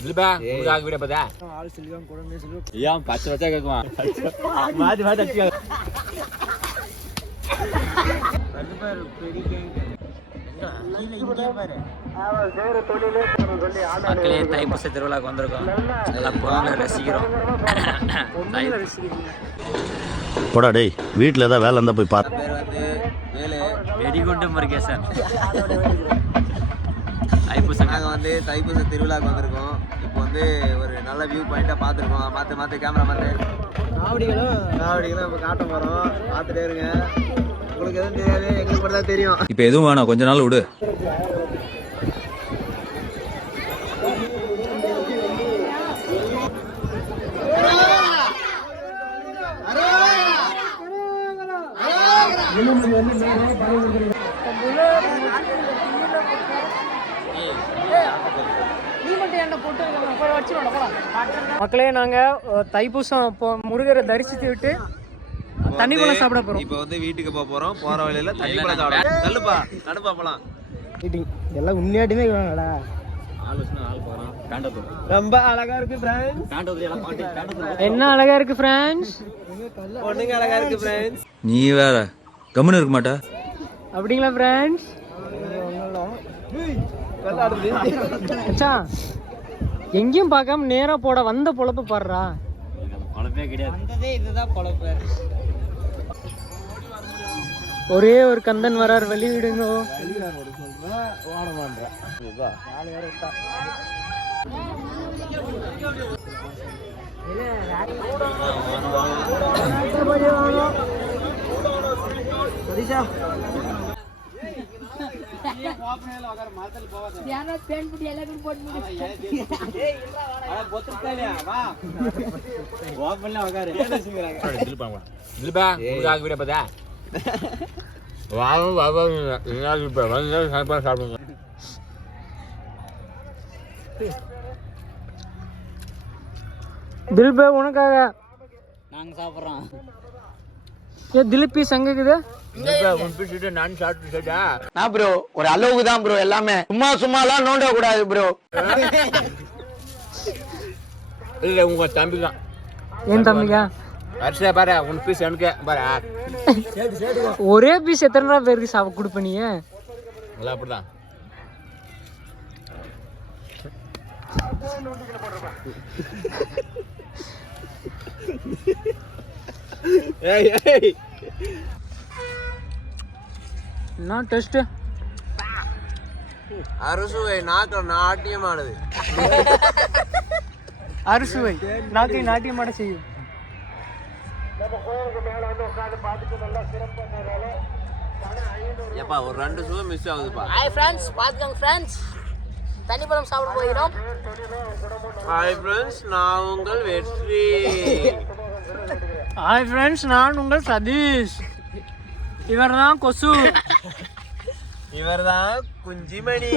இல்லப்பா உனக்காக வீடியோ பார்த்தா ஆள் செல்வம் குழந்தை செல்வம் ஏன் 10 வருஷம் கேக்குமா மாத்தி மாத்தி அடிச்சு மக்களே தைப்பூச திருவிழாக்கு வந்திருக்கோம். எல்லாம் பொங்கலை ரசிக்கிறோம். போடா டேய், வீட்டில் ஏதாவது வேலை இருந்தால் போய் பாரு. பேர் வந்து வெடிகுண்டு முருகேசன். தைப்பூசம் நாங்கள் வந்து தைப்பூச திருவிழாக்கு வந்திருக்கோம். இப்போ வந்து ஒரு நல்ல வியூ பாயிண்டாக பார்த்துருக்கோம். மாற்று கேமரா மாற்று காவடிகளும் இப்போ காட்ட போகிறோம். பார்த்துட்டே இருங்க. உங்களுக்கு எதுவும் தெரியாது, எங்களுக்கு மட்டும் தான் தெரியும். இப்போ எதுவும் வேணாம், கொஞ்ச நாள் விடு. மக்களே நாங்கள் தைப்பூசம் இப்போ முருகரை தரிசித்து விட்டு தண்ணி பழம் சாப்பிட போகிறோம். இப்போ வந்து வீட்டுக்கு போகிறோம். போகிற வழியில தண்ணி பழம் சாப்பிட நல்லுப்பா நடுப்பா போகலாம். எல்லாம் உண்மையாட்டுமே வேணாடா. ரொம்ப அழகா இருக்கு ஃப்ரெண்ட்ஸ். என்ன அழகா இருக்கு ஃப்ரெண்ட்ஸ். பொண்ணுங்க அழகா இருக்கு ஃப்ரெண்ட்ஸ். நீ வேற கம்முன்னு இருக்க மாட்டா அப்படிங்களா ஃப்ரெண்ட்ஸ். எங்கேயும் பார்க்காம நேரா போட வந்த பொழப்பு பாடுறா. பொழப்பே கிடையாது, இதுதான் பொழப்பு. ஒரே ஒரு கந்தன் வரார், வெளியிடுங்க. திலீப் உனக்காக நாங்க சாப்பிடுறோம். ஏ திலீப் பீஸ் அங்க இருக்குது. நான் ப்ரோ ஒரு அளவுக்கு தான் ப்ரோ, எல்லாமே சும்மா எல்லாம் நோண்ட கூடாது ப்ரோ. இல்ல உங்க தம்பி தான். ஏன் தம்பிக்கா? வருஷம் பாரு உன் பீஸ் எனக்கு பாரு. ஒரே பீஸ் எத்தனை பேருக்கு சாப்பிட கொடுப்பீங்க? அப்படிதான். என்ன டெஸ்ட்? அறுசுவை நாக்கில் நாட்டியமானது. அறுசுவை நாக்கை நாட்டியமாட செய்யும். ஏப்பா ஒரு 2 சுவை மிஸ் ஆகுதுப்பா. ஹாய் ஃப்ரெண்ட்ஸ், பாத்துக்கங்க ஃப்ரெண்ட்ஸ், தண்ணி பழம் சாப்பிட போகிறோம். ஹாய் ஃப்ரெண்ட்ஸ், நான் உங்கள் வெற்றி. ஹாய் ஃப்ரெண்ட்ஸ், நான் உங்கள் சதீஷ். இவர் தான் கொசு. இவர் தான் குஞ்சிமணி.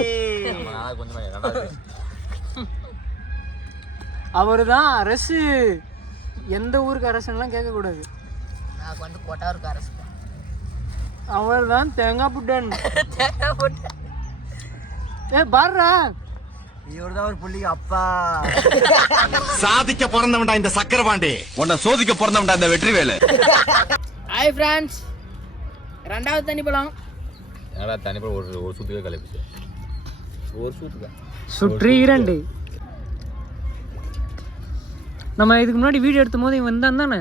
அவரு தான் அரசு. எந்த ஊருக்கு அரசுலாம் கேட்க கூடாது. நான் வந்து கொட்டாருக்கு அரசு. அவர் தான் தேங்காய் புட்டன். ஏ பாருடா, இவர் தான் ஒரு புள்ளிக்கு அப்பா. சாதிக்க பிறந்தவன்டா இந்த சக்கரபாண்டி, உன்னை சோதிக்க பிறந்தவன்டா இந்த வெற்றிவேலு. ஹாய் ஃப்ரெண்ட்ஸ், 2வது தண்ணி பழம். என்னடா தண்ணி பழம் ஒரு சூத்துக்கே கலப்பிச்சு. ஒரு சூத்துக்கா சுற்றி 2. நம்ம இதுக்கு முன்னாடி வீடியோ எடுத்தும் போது இவன் வந்தான் தானே.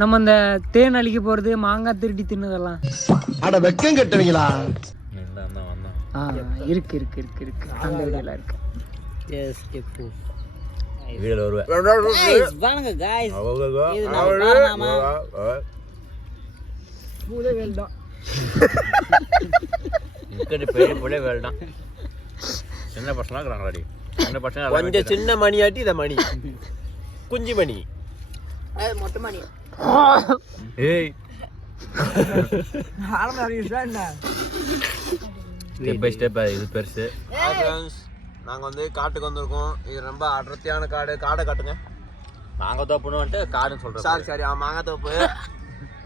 நம்ம அந்த தேன் அழிக்க போறது, மாங்காய் திருடி தின்னதெல்லாம். அட வெக்கம் கட்டுவீங்களா? இருக்கு இருக்கு இருக்கு இருக்கு அந்த வீடியோல இருக்கு. வீடியோல வருவேன். வாங்க गाइस, இது நம்ம பூலே வேல்தான். இக்கடி பெரிய புள்ளே வேல்தான். சின்ன பசங்களா இருக்கறாங்கடி. சின்ன பசங்க கொஞ்சம் சின்ன மணியாட்டி இத மணி. குஞ்சி மணி. மொட்டை மணி. ஏய் ஆளமா இருக்கேன்னா ஸ்டெப் பை ஸ்டெப் இது பெருசு. ஃப்ரெண்ட்ஸ், நாங்க வந்து காட்டுக்கு வந்திருக்கோம். இது ரொம்ப அடர்த்தியான காடை காட்டுங்க. மாங்காய் தோப்புன்னு வந்துட்டு காடுன்னு சொல்றேன். சரி மாங்காய் தோப்பு.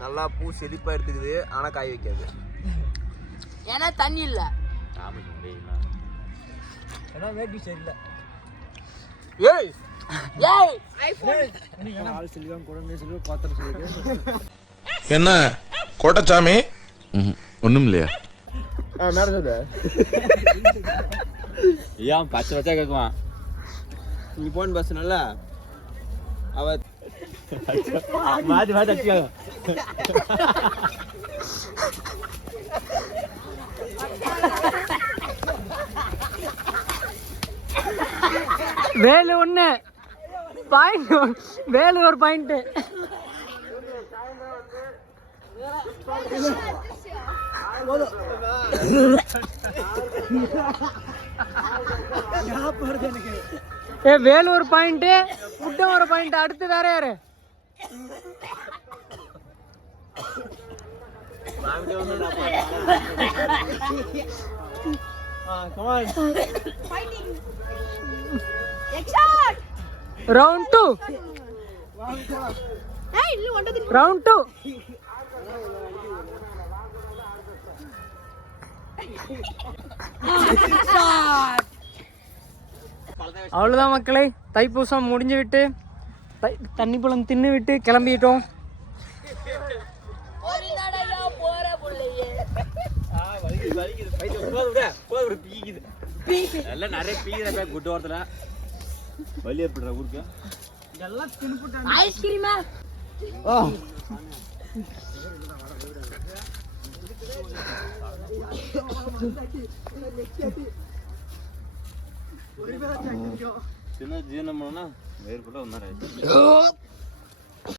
நல்லா பூ செழிப்பா எடுத்துக்குது, ஆனா காய் வைக்காது. ஏன்னா தண்ணி இல்ல. ஏன்னா வேட்டி சரியில்லை. ஏய் ஏய் என்ன கோட்டச்சாமி ஒண்ணும் இல்லையா நடக்குது ஏன் பச்சை வச்சா கேட்குவான் நீ போன் பேசுனல அவ மாத்தி மாத்தி அடிச்சுக்காங்க வேலு ஒன்று பாயிண்ட், வேலு ஒரு பாயிண்ட்டு. ஏ வேலு ஒரு பாயிண்ட்டு, முட்டம் ஒரு பாயிண்ட். அடுத்து வேற யாரு? Round 2. Round 2. அவ்வளோதான் மக்களே, தைப்பூசம் முடிஞ்சு விட்டு தண்ணி பழம் தின்னு விட்டு கிளம்பிட்டோம். நிறைய பீக்கிற குட்டு வாரத்துல வலி ஏற்படுற ஊருக்கு ஐஸ்கிரீமா சின்ன ஜீரணம் பண்ணா வயிறு கூட ஒன்றா